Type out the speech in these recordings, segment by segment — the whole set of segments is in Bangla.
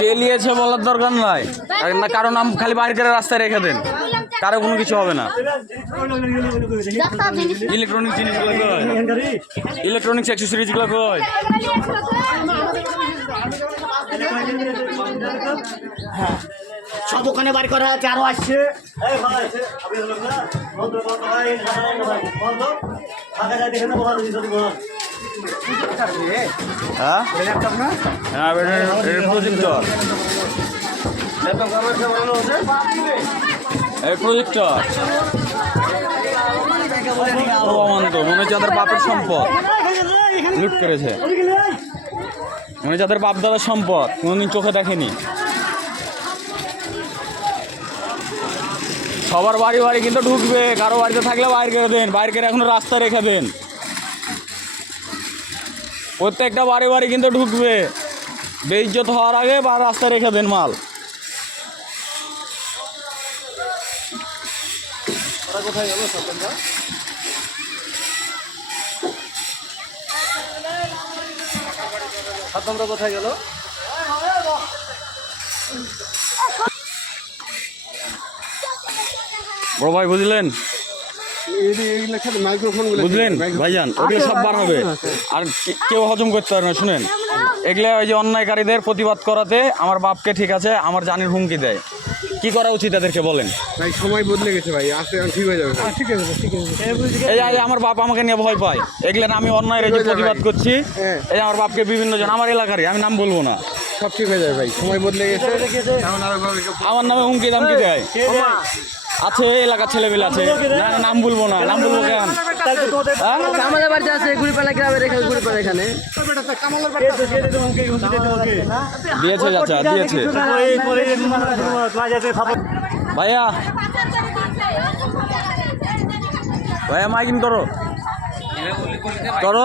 কে নিয়েছে বলার দরকার নাই, না কারো নাম খালি বাইরে করে রাস্তায় রেখে দেন, কারো কোনো কিছু হবে না। ইলেকট্রনিক জিনিসগুলো কই, ইলেকট্রনিক্স অ্যাক্সেসরিজগুলো কই? সব ওখানে বাড়ি করা আছে, আরো আসছে। হ্যাঁ প্রজেক্টর, এই প্রজেক্টর মনে হচ্ছে যাদের বাপের সম্পদ লুট করেছে, মনে হচ্ছে যাদের বাপ দাদার সম্পদ কোনোদিন চোখে দেখেনি। সবার বাড়ি বাড়ি কিন্তু ঢুকবে, কারো বাড়িতে থাকলে বাইরে করে দেন, বাইরে করে এখনো রাস্তা রেখে দেন। প্রত্যেকটা বাড়ি বাড়ি কিন্তু ঢুকবে, বেইজ্জত হওয়ার আগে বা রাস্তা রেখে দেন মাল। কোথায় গেল সাতমরা কোথায় গেল? বড় ভাই বুঝলেন, বুঝলেন ভাইজান, ওগুলো সব বার হবে আর কেউ হজম করতে পারে না। শুনেন, এগুলো ওই যে অন্যায়কারীদের প্রতিবাদ করাতে আমার বাপকে ঠিক আছে আমার জানের হুমকি দেয়। কি করা উচিত তাদেরকে বলেন? ভাই সময় বদলে গেছে ভাই, আসতে ঠিক হয়ে যাবে। ঠিক আছে ঠিক আছে। এই যে আমার বাপ আমাকে নিয়ে ভয় পায়, এগুলো আমি অন্যায়ের যে প্রতিবাদ করছি, এই আমার বাপকে বিভিন্ন জন আমার এলাকারই, আমি নাম বলবো না, সব ঠিক হয়ে যাবে ভাই, সময় বদলে গেছে। আমার নামে হুমকি দামকি দেয় আছে, ওই এলাকার ছেলেবেলে আছে, না নাম বলবো না, নাম বলবো কেন? আমাদের বাড়িতে আছে গুড়িপালা গ্রামের এখানে, গুড়িপালা এখানে দিয়েছে চাচা, দিয়েছে ভাইয়া, ভাইয়া মাইকিং করো করো।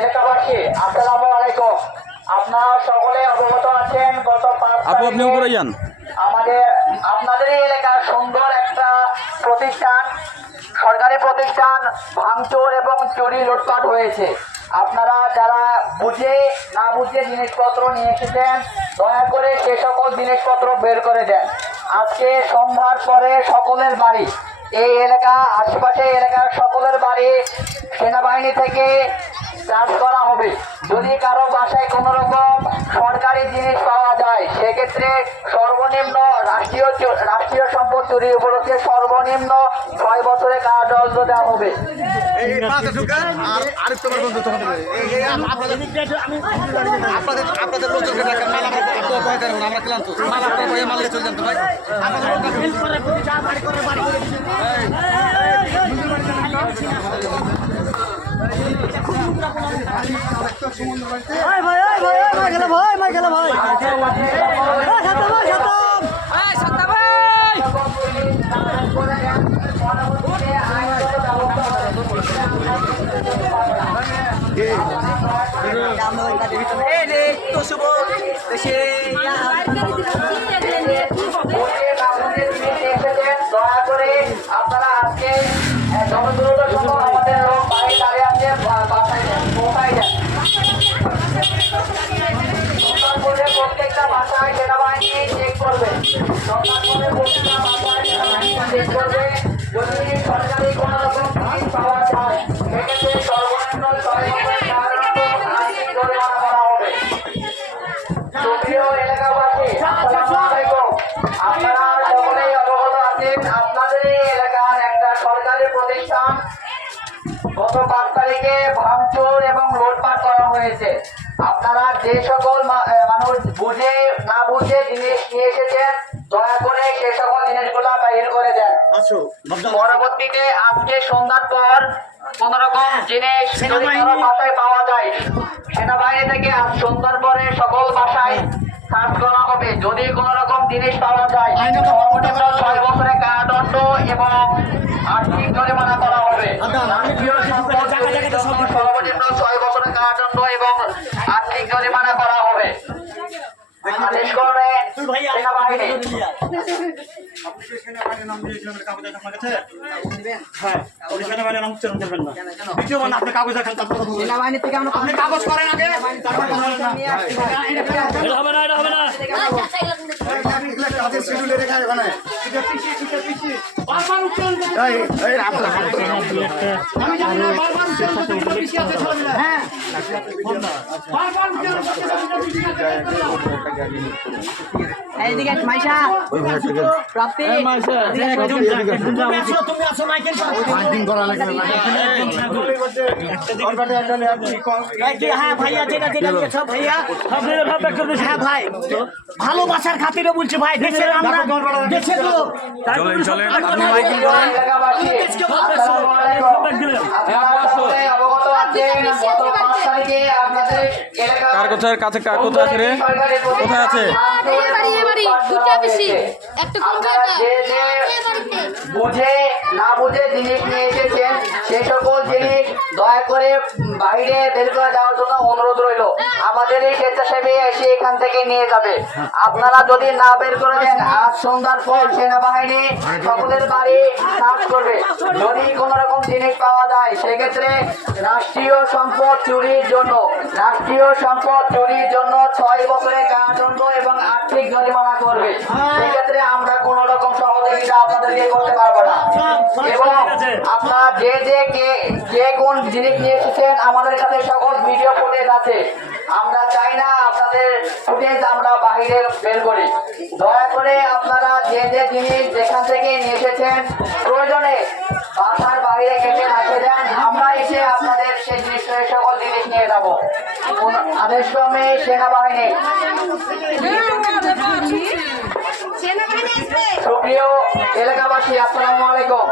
এলাকাবাসী আসসালামু আলাইকুম। আপনারা সকলে অবগত আছেন গত 5 আপু আপনি উপরে যান। আপনাদের এই এলাকার সুন্দর একটা প্রতিষ্ঠান, সরকারি প্রতিষ্ঠান ভাঙচুর এবং চুরি লুটপাট হয়েছে। আপনারা যারা বুঝে না বুঝে জিনিসপত্র নিয়ে এসেছেন, দয়া করে সে সকল জিনিসপত্র বের করে দেন। আজকে সন্ধ্যার পরে সকলের বাড়ি, এই এলাকা আশেপাশে এলাকার সকলের বাড়ি সেনাবাহিনী থেকে চার্জ করা হবে। যদি কারো বাসায় কোনো রকম সরকারি জিনিস পাওয়া যায়, সেক্ষেত্রে সর্বনিম্ন রাষ্ট্রীয় সম্পদ চুরি উপলক্ষে সর্বনিম্ন 6 বছরের কারাদণ্ড দেওয়া হবে। আপনাদের লোকজনকে দেখেন, মাল আমরা ক্লান্ত, মাল আপনার ভাই মাল চলে যান তো ভাই। দয়া করে আপনারা আজকে যত সম্ভব আমাদের লোক বাড়ি দাঁড়িয়ে আছে পৌঁছাই দেন। প্রত্যেকটা বাসায় সেনাবাহিনী চেক করবে, প্রত্যেকটা বাসায় চেক করবে। যদি সরকারি কোনো রকম জিনিস পাওয়া যায়, সেক্ষেত্রে সর্বনিম্ন 6 বছরের কারাদণ্ড আইনি জরিমানা করা হবে। সুপ্রিয় এলাকাবাসী আসসালামু আলাইকুম। আপনারা সকলেই অবগত আছেন, আপনাদের এই এলাকার একটা সরকারি প্রতিষ্ঠান গত 5 তারিখে ভাঙচুর এবং লুটপাট করা হয়েছে। আপনারা যে সকল মানুষ বুঝে না বুঝে জিনিস নিয়ে এসেছেন, দয়া করে সে সকল জিনিসগুলো বাহির করে দেন। পরবর্তীতে আজকে সন্ধ্যার পর কোন রকম জিনিস যদি কারো বাসায় পাওয়া যায়, সেনাবাহিনী থেকে আজ সন্ধ্যার পরে সকল বাসায় সার্চ করা হবে। যদি কোন রকম জিনিস পাওয়া যায়, সর্বনিম্ন 6 বছরের কারাদণ্ড এবং আর্থিক জরিমানা করা হবে। সর্বনিম্ন 6 বছরের কারাদণ্ড এবং আর্থিক জরিমানা করা হবে। আদেশ করবে সেনাবাহিনী। সেনাবাহিনী। সেনাবাহিনী থেকে আমরা কাগজ করেন আগে তারপর কথা বলেন না। বারবার উচ্চারণ করতে আমি জানি না, বারবার উচ্চারণ করতে কোনো বেশি আছে ছেলেমেয়েরা। হ্যাঁ বারবার উচ্চারণ করতে কোনো বেশি আছে। এইদিকে মাইশা প্রাপ্তি তুমি আছো মাইকেল হ্যাঁ ভাইয়া যেটা সব ভাইয়া হ্যাঁ ভাই ভালোবাসার খাতিরে বলছি ভাই দেশের আমরা দেশের লোক চলেন চলেন আপনি মাইকিং করেন। এলাকাবাসী, আসসালামু আলাইকুম। আপনারা সকলে অবগত আছেন, গত 5 তারিখে আপনাদের এলাকা কার কোথায় কাছে কার কোথায় আছে রে? কোথায় আছে? এবারে দুটা বেশি একটা কম আপনারা যে যে বুঝে না বুঝে জিনিস নিয়ে এসেছেন সেই সকল জিনিস দয়া করে বাইরে বের করে দেওয়ার জন্য অনুরোধ রইল। আমাদের এই স্বেচ্ছাসেবী এসে এখান থেকে নিয়ে যাবে। আপনারা যদি না বের করে দেন, আজ সন্ধ্যার পর সেনাবাহিনী সকলের বাড়ি সার্চ করবে। যদি কোন রকম জিনিস পাওয়া যায় সেক্ষেত্রে রাষ্ট্রীয় সম্পদ চুরির জন্য 6 বছরের কারাদণ্ড এবং আর্থিক জরিমানা করবে। সেক্ষেত্রে আমরা কোন রকম সহযোগিতা আপনাদেরকে করতে পারবো না। এবং আপনার যে কোন জিনিস নিয়ে এসেছেন আমাদের কাছে সকল ভিডিও ফুটেজ আছে। আমরা চাই না আপনাদের ফুটেজ আমরা বাহিরে বের করি। দয়া করে আপনারা যে জিনিস যেখান থেকে নিয়ে এসেছেন প্রয়োজনে বাসার বাইরে কেটে রেখে দেন। আমরা এসে আপনাদের সেই জিনিস সকল জিনিস নিয়ে যাবো। আদেশ ক্রমে সেনাবাহিনী। সুপ্রিয় এলাকাবাসী, আসসালামু আলাইকুম।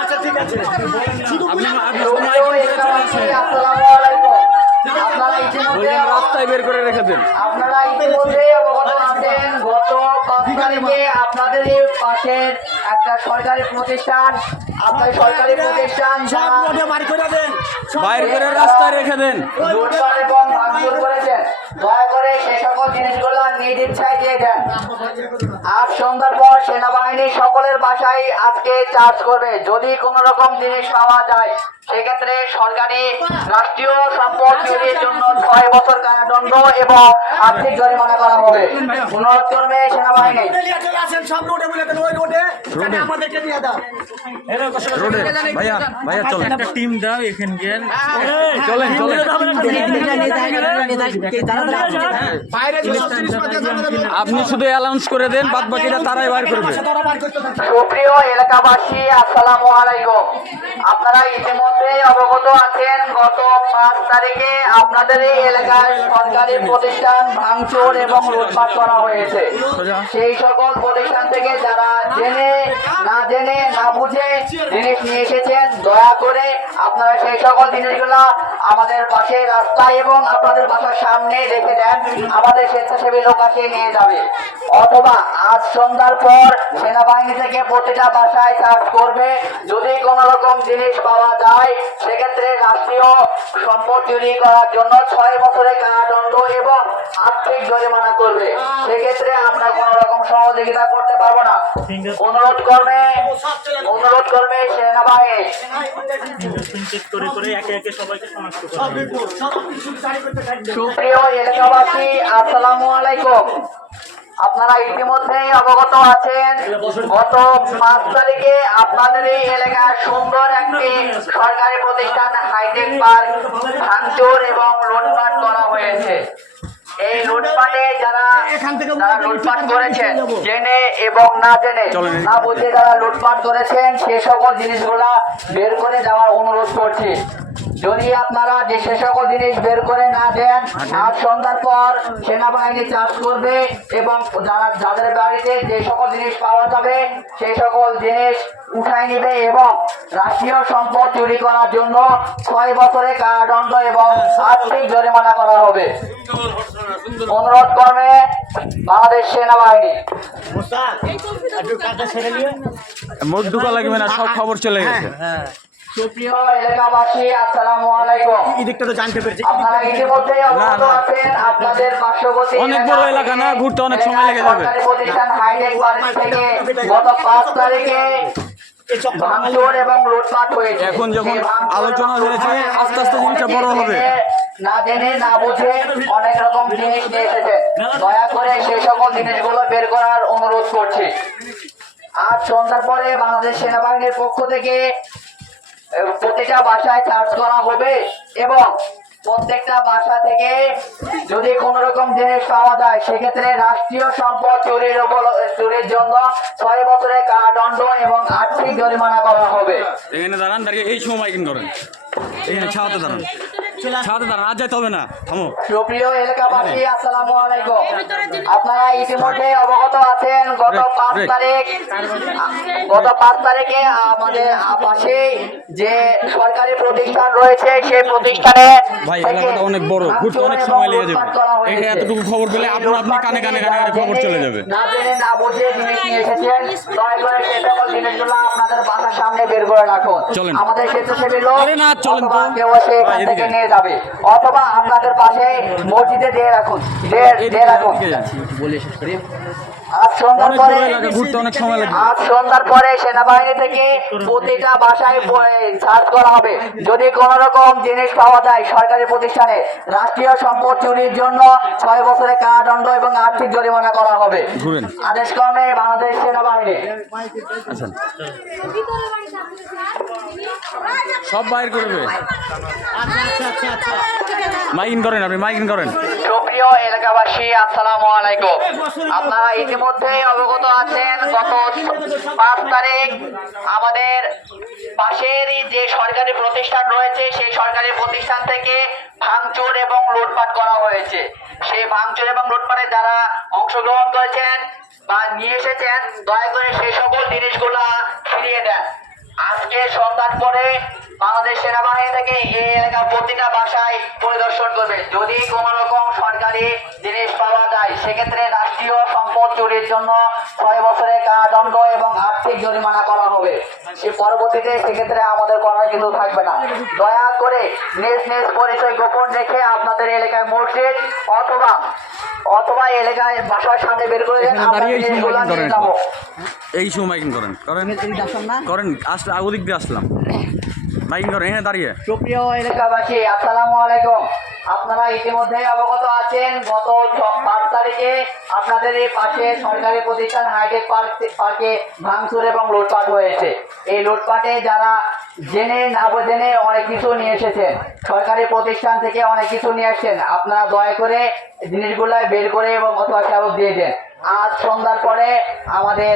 আচ্ছা ঠিক আছে সুপ্রিয় এলাকাবাসী, আসসালামু আলাইকুম। আপনারা ইতিমধ্যে রাস্তায় বের করে রেখে দেন। অবগত আছেন, গত 5 তারিখে আপনাদের পাশের একটা সরকারি প্রতিষ্ঠান বাইর করে রাস্তায় রেখে দেন। লুটপাট এবং ভাঙচুর করেছেন। দয়া করে সেই সকল জিনিসগুলো নিজ ইচ্ছায় দিয়ে দেন। আজ সন্ধ্যার পর সেনাবাহিনী সকলের বাসায় আজকে চার্জ করবে। যদি কোনো রকম জিনিস পাওয়া যায় সেক্ষেত্রে সরকারি রাষ্ট্রীয় সম্পদ চুরির জন্য 6 বছর কারাদণ্ড এবং আর্থিক জরিমানা করা হবে। অনুরোধ করবে সেনাবাহিনী। সব রোডে বলে দেন, ওই রোডে আমাদেরকে দিয়ে দাও। রোডে ভাইয়া ভাইয়া চলেন একটা টিম দাও এখানকে চলেন চলেন আপনি শুধু অ্যালাউন্স করে দেন, বাদ বাকিটা তারাই বার করবে। সুপ্রিয় এলাকাবাসী, আসসালামু আলাইকুম। আপনারা ইতিমধ্যে অবগত আছেন, গত 5 তারিখে আপনাদের এই এলাকায় সরকারি প্রতিষ্ঠান ভাঙচুর এবং লুটপাট করা হয়েছে। সেই সকল প্রতিষ্ঠান থেকে যারা জেনে না বুঝে জিনিস নিয়ে এসেছেন দয়া করে আপনারা সেই সকল জিনিসগুলো আমাদের পাশে রাস্তায় এবং আপনাদের বাসার সামনে রেখে দেন। আমাদের স্বেচ্ছাসেবী লোক আসে নিয়ে যাবে। অথবা আজ সন্ধ্যার পর সেনাবাহিনী থেকে প্রতিটা বাসায় সার্চ করবে। যদি কোন রকম জিনিস পাওয়া যায় সেক্ষেত্রে রাষ্ট্রীয় সম্পদ চুরি করার জন্য 6 বছরের কারাদণ্ড এবং আর্থিক জরিমানা করবে। সেক্ষেত্রে আমরা কোন রকম সহযোগিতা করতে পারবো না। অনুরোধ করবে সেনাবাহিনী। সুপ্রিয় এলাকাবাসী, আসসালামু আলাইকুম। আপনারা ইতিমধ্যেই অবগত আছেন, গত 5 তারিখে আপনাদের এই এলাকায় সুন্দর একটি সরকারি প্রতিষ্ঠান হাইটেক পার্ক ভাঙচুর এবং লুটপাট করা হয়েছে। এই লুটপাটে যারা লুটপাট করেছেন জেনে এবং না জেনে না বুঝে যারা লুটপাট করেছেন সে সকল জিনিসগুলা বের করে দেওয়ার অনুরোধ করছি। যদি আপনারা যে সে সকল জিনিস বের করে না দেন, আজ সন্ধ্যার পর সেনাবাহিনী চার্জ করবে এবং যাদের বাড়িতে যে সকল জিনিস পাওয়া যাবে সেই সকল জিনিস উঠাই নেবে এবং রাষ্ট্রীয় সম্পদ চুরি করার জন্য 6 বছরের কারাদণ্ড এবং আর্থিক জরিমানা করা হবে। অনুরোধ করবে বাংলাদেশ সেনাবাহিনী। মুখ ঢুকা লাগবে না, সব খবর চলে গেছে। সুপ্রিয় এলাকাবাসী আসসালামু আলাইকুম। এই দিকটা তো জানতে পেরেছি। আপনারা ইতিমধ্যেই অবগত আছেন আপনাদের পার্শ্ববর্তী অনেক বড় এলাকা না, ঘুরতে অনেক সময় লেগে যাবে। সরকারি প্রতিষ্ঠান হাইটেক পার্ক থেকে গত 5 তারিখে এই চক্র ভাঙচুর এবং লুটপাট হয়েছে। এখন যখন সেই ভাঙচুর আলোচনা এবং হয়েছে, লুটপাটের আস্তে আস্তে জিনিসটা বড় হবে। না জেনে না বুঝে অনেক রকম জিনিস নিয়ে এসেছে। দয়া করে সেই সকল জিনিসগুলো বের করার অনুরোধ করছি। আজ সন্ধ্যার পরে বাংলাদেশ সেনাবাহিনীর পক্ষ থেকে প্রতিটা বাসায় চার্জ করা হবে এবং প্রত্যেকটা বাসা থেকে যদি কোন রকম জিনিস পাওয়া যায় সেক্ষেত্রে রাষ্ট্রীয় সম্পদ চুরির জন্য 6 বছরের কারাদণ্ড এবং আর্থিক জরিমানা করা হবে। এখানে দাঁড়ান, দাঁড়িয়ে এই সময় মাইকিং করেন। এখানে ছাওয়াতে দাঁড়ান, ছাওয়াতে দাঁড়ান, আজ যাইতে হবে না, থামো। সুপ্রিয় এলাকাবাসী আসসালামু আলাইকুম। আপনারা ইতিমধ্যে অবগত আছেন গত 5 তারিখে আমাদের পাশে যে সরকারি প্রতিষ্ঠান রয়েছে সেই প্রতিষ্ঠানে ভাই এলাকাটা অনেক বড়, ঘুরতে অনেক সময় লেগে যাবে। এখানে এতটুকু খবর পেলে আপনি কানে কানে কানে কানে খবর চলে যাবে। না জেনে না বুঝে জিনিস নিয়ে এসেছেন, দয়া করে সেই সকল জিনিসগুলো আপনাদের বাসার সামনে বের করে রাখুন। চলেন। আমাদের স্বেচ্ছাসেবী লোক আরে না, চলেন তো। অথবা কেউ সেখান ভাই, থেকে এদিকে। নিয়ে যাবে অথবা আপনাদের পাশে মসজিদে দিয়ে রাখুন, দিয়ে রাখুন। আজ সন্ধ্যার অনেক পরে বড় এলাকা, ঘুরতে অনেক সময় লাগবে। আজ সন্ধ্যার পরে সেনাবাহিনী থেকে প্রতিটা বাসায় সার্চ করা হবে। যদি কোন রকম জিনিস পাওয়া যায় সরকারি প্রতিষ্ঠানে রাষ্ট্রীয় সম্পদ চুরির জন্য 6 বছরের কারাদণ্ড এবং আর্থিক জরিমানা করা হবে। ঘুরেন। আদেশ ক্রমে বাংলাদেশ সেনাবাহিনী। আচ্ছা, সব বাইর করবে। মাইকিং করেন, আপনি মাইকিং করেন। সুপ্রিয় এলাকাবাসী আসসালামু আলাইকুম। আপনারা ইতিমধ্যে অবগত আছেন গত 5 তারিখ আমাদের পাশের যে সরকারি প্রতিষ্ঠান রয়েছে সেই সরকারি প্রতিষ্ঠান থেকে ভাঙচুর এবং লুটপাট করা হয়েছে। সেই ভাঙচুর এবং লুটপাটে যারা অংশগ্রহণ করেছেন বা নিয়ে এসেছেন দয়া করে সেই সকল জিনিসগুলা ফিরিয়ে দেন। আজকে সন্ধ্যার পরে বাংলাদেশ সেনাবাহিনী থেকে এই এলাকার প্রতিটা বাসায় পরিদর্শন করবে। যদি কোন রকম সরকারি জিনিস পাওয়া যায় সেক্ষেত্রে রাষ্ট্রীয় সম্পদ চুরির জন্য 6 বছরের কারাদণ্ড এবং আর্থিক জরিমানা করা হবে। সে পরবর্তীতে সেক্ষেত্রে আমাদের করার কিছু থাকবে না। দয়া করে নিজ নিজ পরিচয় গোপন রেখে আপনাদের এলাকায় মসজিদ অথবা এলাকায় বাসার সামনে বের করে দেন। আমরা দাঁড়িয়ে এই সময় জিনিসগুলো মাইকিং নিয়ে করেন, যাবো। এই সময় মাইকিং করেন করেন আসলে ওদিক দিয়ে আসলাম, মাইকিং করেন এখানে দাঁড়িয়ে। সুপ্রিয় এলাকাবাসী আসসালামু আলাইকুম। আপনারা ইতিমধ্যে অবগত আছেন গত 5 তারিখে আপনাদের এই পাশে সরকারি প্রতিষ্ঠান হাইটেক পার্কে ভাঙচুর এবং লুটপাট হয়েছে। এই লুটপাটে যারা জেনে না জেনে অনেক কিছু নিয়ে এসেছেন, সরকারি প্রতিষ্ঠান থেকে অনেক কিছু নিয়ে আসছেন। আপনারা দয়া করে জিনিসগুলো বের করে এবং অথবা ফেরত দিয়ে দেন। আজ সন্ধ্যার পরে আমাদের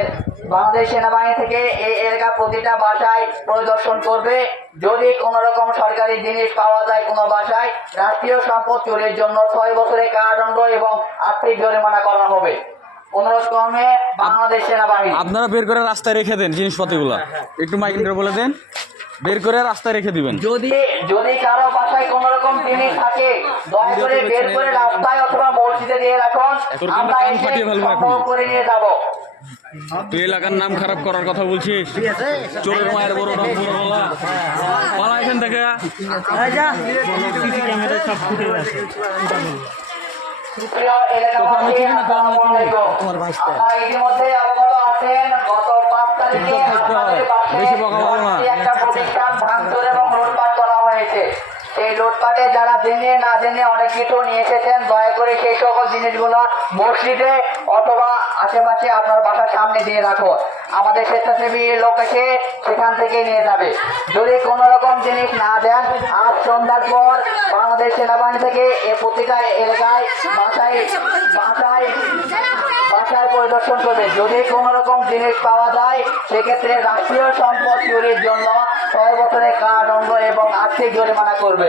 বাংলাদেশ সেনাবাহিনী থেকে এই এলাকার প্রতিটা বাসায় পরিদর্শন করবে। যদি কোন রকম সরকারি জিনিস পাওয়া যায় কোনো বাসায় রাষ্ট্রীয় সম্পদ চুরির জন্য 6 বছরের কারাদণ্ড এবং আর্থিক জরিমানা করা হবে। অনুরোধ ক্রমে বাংলাদেশ সেনাবাহিনী। আপনারা বের করে রাস্তায় রেখে দেন জিনিসপাতিগুলো, একটু মাইকিং করে বলে দেন, বের করে রাস্তায় রেখে দিবেন। যদি কারো বাসায় কোন রকম জিনিস থাকে দয়া করে বের করে রাস্তায় অথবা মসজিদে দিয়ে রাখুন। তোর কোনটা আমরা কান এসে ফাটিয়ে ফেলবো সংগ্রহ এখনই। করে নিয়ে যাবো। তুই এলাকার নাম খারাপ করার কথা বলছিস, চোরের মায়ের বড় নাম বড় বলা, পালা এখান থেকে। সুপ্রিয় এলাকাবাসী আসসালামু আলাইকুম। আপনারা ইতিমধ্যে অবগত আছেন গত 5 তারিখে আপনাদের পাশে বেশি বকা বলো না। একটা প্রতিষ্ঠান ভাঙচুর এবং লুটপাট করা হয়েছে। সেই লুটপাটে যারা জেনে না জেনে অনেক কিছু নিয়ে এসেছেন দয়া করে সেই সকল জিনিসগুলো মসজিদে অথবা আশেপাশে আপনার বাসার সামনে দিয়ে রাখুন। আমাদের স্বেচ্ছাসেবী লোক এসে সেখান থেকে নিয়ে যাবে। যদি কোনো রকম জিনিস না দেন আজ সন্ধ্যার পর বাংলাদেশ সেনাবাহিনী থেকে এই প্রতিটা এলাকায় বাসায় পরিদর্শন করবে। যদি কোন রকম জিনিস পাওয়া যায় সেক্ষেত্রে রাষ্ট্রীয় সম্পদ চুরির জন্য 6 বছরের কারাদণ্ড এবং আর্থিক জরিমানা করবে।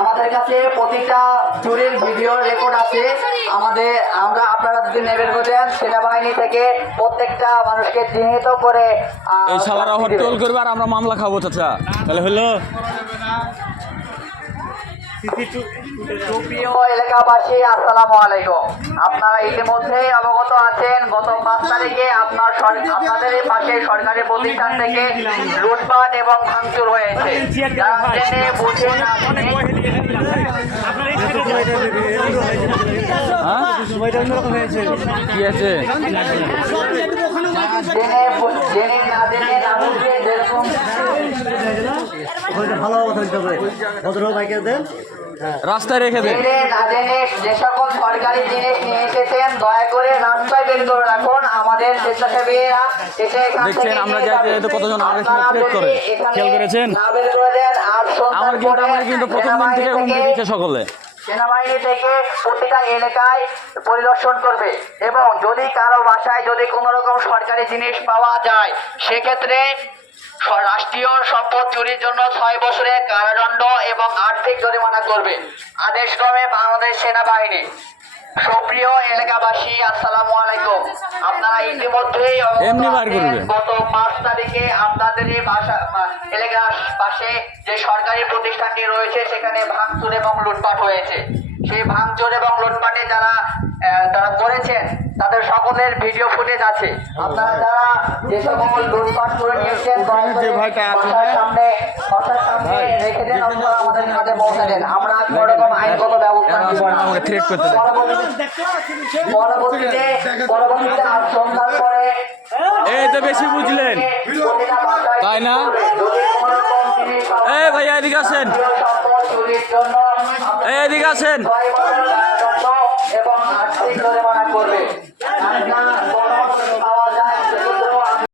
আমাদের কাছে প্রতিটা চুরির ভিডিও রেকর্ড আছে। আপনারা যদি নেবেন করেন সেনাবাহিনী থেকে প্রত্যেকটা মানুষকে চিহ্নিত করে এই শালারা হট্টগোল করবে আর আমরা মামলা খাবো চাচা, তাহলে হলো। সুপ্রিয় এলাকাবাসী আসসালামু আলাইকুম। আপনারা ইতিমধ্যেই অবগত আছেন গত 5 তারিখে আপনাদের এই পাশে সরকারি প্রতিষ্ঠান থেকে লুটপাট এবং ভাঙচুর হয়েছে। যারা জেনে বুঝে না জেনে হ্যাঁ কি আছে জেনে না জেনে না বুঝে যেরকম ভালো কথা বলতে হবে ভদ্র ভাইকে দেন রাস্তায় রেখে দেন। জেনে না জেনে যে সকল সরকারি জিনিস নিয়ে এসেছেন দয়া করে রাস্তায় বের করে রাখুন। আমাদের স্বেচ্ছাসেবীরা এসে এখান থেকে দেখছেন আমরা যাইতে যাইতে কতজন আগে আপনারা ক্রিয়েট করে যদি এখানে খেয়াল করেছেন না বের করে দেন আর সন্ধ্যার পরে আমার কিন্তু প্রথম দিন থেকে হুমকি দিচ্ছে সকলে। সেনাবাহিনী থেকে প্রতিটা এলাকায় পরিদর্শন করবে এবং যদি কারো বাসায় যদি কোনো রকম সরকারি জিনিস পাওয়া যায় সেক্ষেত্রে রাষ্ট্রীয় সম্পদ চুরির জন্য 6 বছরের কারাদণ্ড এবং আর্থিক জরিমানা করবে। আদেশক্রমে বাংলাদেশ সেনাবাহিনী। সুপ্রিয় এলাকাবাসী আসসালামু আলাইকুম। আপনারা ইতিমধ্যেই অবগত এমনি বার আছেন, করবে। গত 5 তারিখে আপনাদের এই এলাকার পাশে যে সরকারি প্রতিষ্ঠানটি রয়েছে সেখানে ভাঙচুর এবং লুটপাট হয়েছে। সেই ভাঙচুর এবং লুটপাটে যারা করেছেন তাদের সকলের ভিডিও ফুটেজ আছে। আপনারা যারা যে সকল লুটপাট করে নিয়েছেন বাসার সামনে রেখে দেন অথবা আমাদের কাছে পৌঁছে দেন। আমরা কোনো রকম আইনগত ব্যবস্থা নিব না। আমাকে থ্রেট করতে দেন। পরবর্তীতে আজ সন্ধ্যার পরে এই তো বেশি বুঝলেন তাই না? এই ভাইয়া এদিকে আসেন, এই এদিকে আসেন। এবং আর্থিক জরিমানা করবে।